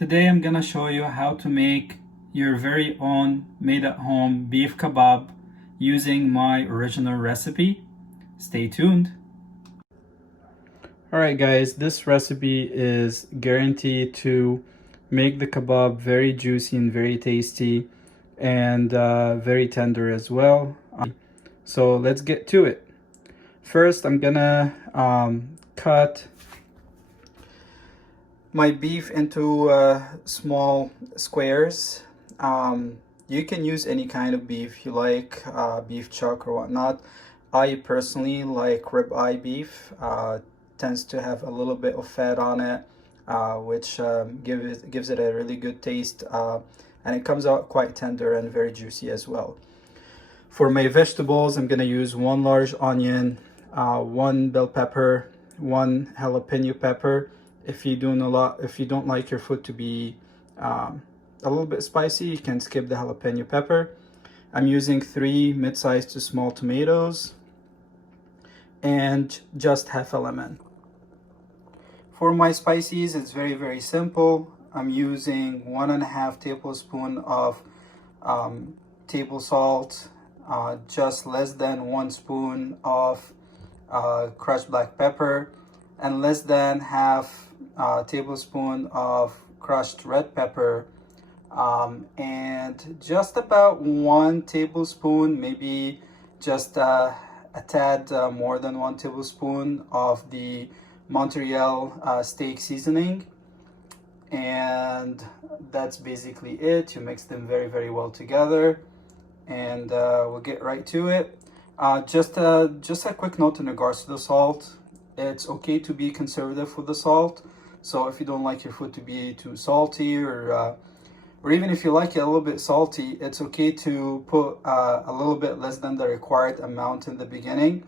Today I'm gonna show you how to make your very own made at home beef kebab using my original recipe. Stay tuned. Alright guys, this recipe is guaranteed to make the kebab very juicy and very tasty and very tender as well. So let's get to it. First I'm gonna cut my beef into small squares. You can use any kind of beef you like, beef chuck or whatnot. I personally like ribeye beef. Tends to have a little bit of fat on it, which gives it a really good taste, and it comes out quite tender and very juicy as well. For my vegetables, I'm gonna use one large onion, one bell pepper, one jalapeno pepper. If you don't like your food to be a little bit spicy, you can skip the jalapeno pepper. I'm using 3 mid-sized to small tomatoes and just half a lemon. For my spices, it's very simple. I'm using 1.5 tablespoon of table salt, just less than 1 spoon of crushed black pepper, and less than half tablespoon of crushed red pepper, and just about 1 tablespoon, maybe just a tad more than 1 tablespoon of the Montreal steak seasoning. And that's basically it. You mix them very well together, and we'll get right to it. Just a quick note in regards to the salt. It's okay to be conservative with the salt. So if you don't like your food to be too salty, or even if you like it a little bit salty, it's okay to put a little bit less than the required amount in the beginning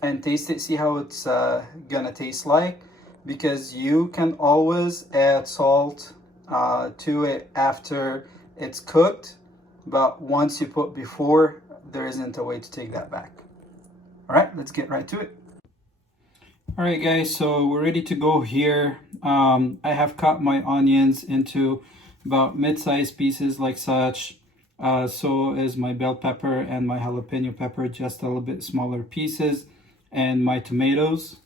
and taste it, see how it's gonna taste like, because you can always add salt to it after it's cooked, but once you put before, there isn't a way to take that back. All right, let's get right to it. All right guys, so we're ready to go here. I have cut my onions into about mid-sized pieces like such. So is my bell pepper and my jalapeno pepper, just a little bit smaller pieces, and my tomatoes.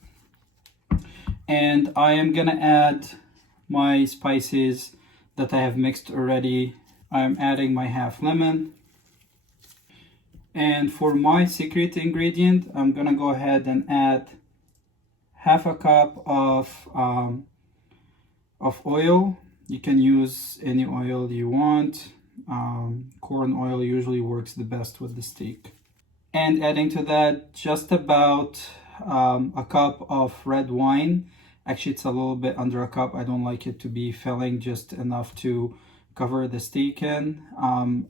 And I am gonna add my spices that I have mixed already. I'm adding my half lemon. And for my secret ingredient, I'm gonna go ahead and add half a cup of oil. You can use any oil you want. Corn oil usually works the best with the steak. And adding to that just about a cup of red wine. Actually, it's a little bit under a cup. I don't like it to be filling, just enough to cover the steak in.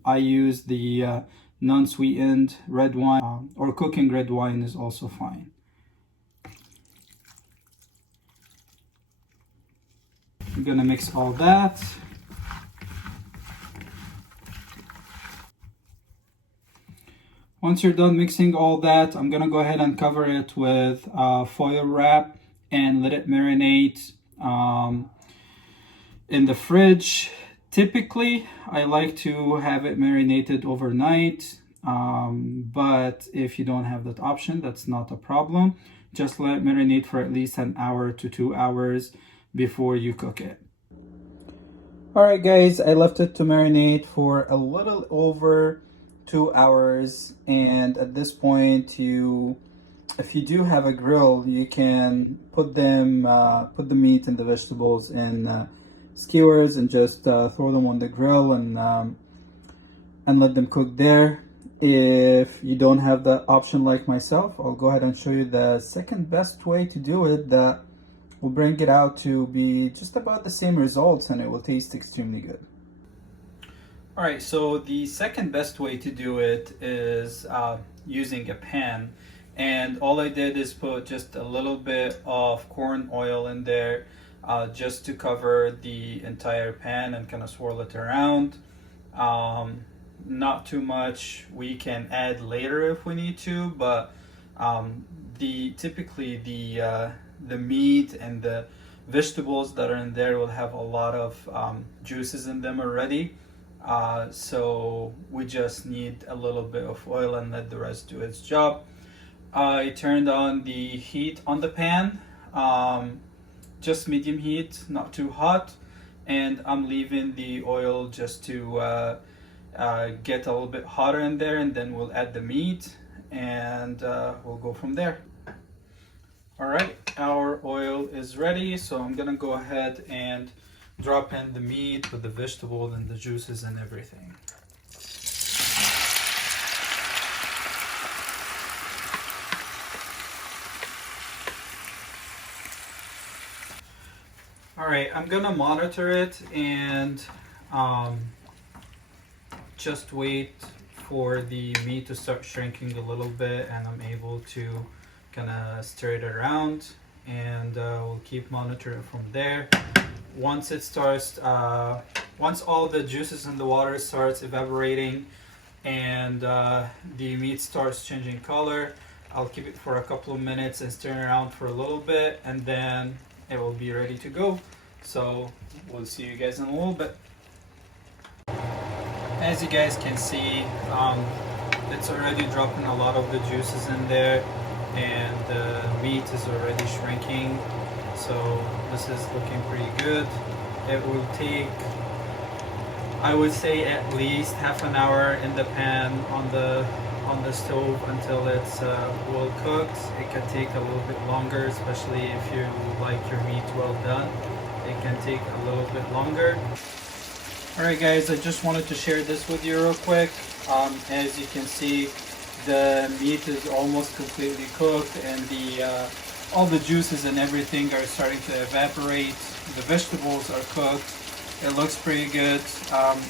I use the non-sweetened red wine, or cooking red wine is also fine. I'm gonna mix all that. Once you're done mixing all that, I'm gonna go ahead and cover it with foil wrap and let it marinate in the fridge. Typically, I like to have it marinated overnight, but if you don't have that option, that's not a problem. Just let it marinate for at least 1 hour to 2 hours before you cook it. Alright guys, I left it to marinate for a little over 2 hours, and at this point, if you do have a grill, you can put the meat and the vegetables in skewers and just throw them on the grill and let them cook there. If you don't have that option like myself, I'll go ahead and show you the second best way to do it that will bring it out to be just about the same results, and it will taste extremely good. All right, so the second best way to do it is using a pan, and all I did is put just a little bit of corn oil in there, just to cover the entire pan and kind of swirl it around. Not too much. We can add later if we need to, but typically the meat and the vegetables that are in there will have a lot of juices in them already. So we just need a little bit of oil and let the rest do its job. I turned on the heat on the pan, just medium heat, not too hot, and I'm leaving the oil just to get a little bit hotter in there, and then we'll add the meat and we'll go from there. All right, our oil is ready, so I'm gonna go ahead and drop in the meat with the vegetables and the juices and everything. All right, I'm gonna monitor it and just wait for the meat to start shrinking a little bit, and I'm able to kind of stir it around, and we'll keep monitoring from there. Once it starts, once all the juices in the water starts evaporating and the meat starts changing color, I'll keep it for a couple of minutes and stir it around for a little bit, and then it will be ready to go. So we'll see you guys in a little bit. As you guys can see, it's already dropping a lot of the juices in there, and the meat is already shrinking. So this is looking pretty good. It will take, I would say, at least half an hour in the pan on the stove until it's well cooked. It can take a little bit longer, especially if you like your meat well done. It can take a little bit longer. Alright guys, I just wanted to share this with you real quick. As you can see, the meat is almost completely cooked, and all the juices and everything are starting to evaporate. The vegetables are cooked. It looks pretty good.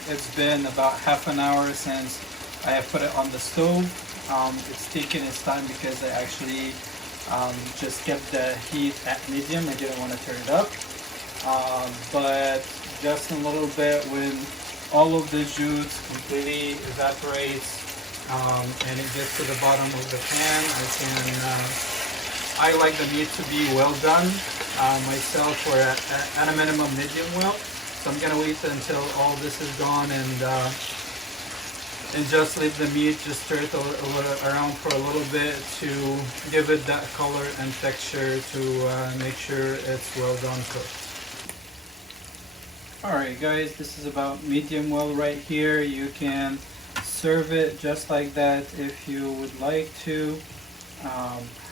It's been about half an hour since I have put it on the stove. It's taken its time because I actually just kept the heat at medium. I didn't want to turn it up. But just in a little bit, when all of the juice completely evaporates and it gets to the bottom of the pan, I like the meat to be well done myself, or at a minimum medium well. So I'm gonna wait until all this is gone and just leave the meat, just stir it around for a little bit to give it that color and texture to make sure it's well done cooked. Alright guys, this is about medium well right here. You can serve it just like that if you would like to.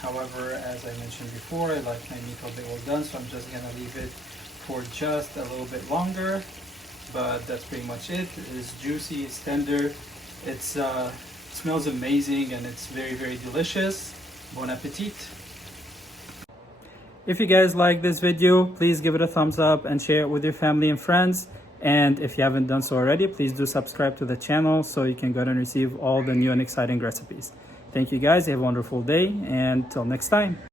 However, as I mentioned before, I like my meat a bit well done, so I'm just gonna leave it for just a little bit longer. But that's pretty much it. It's juicy, it's tender, it smells amazing, and it's very, very delicious. Bon appetit! If you guys like this video, please give it a thumbs up and share it with your family and friends. And if you haven't done so already, please do subscribe to the channel so you can go and receive all the new and exciting recipes. Thank you guys. Have a wonderful day, and till next time.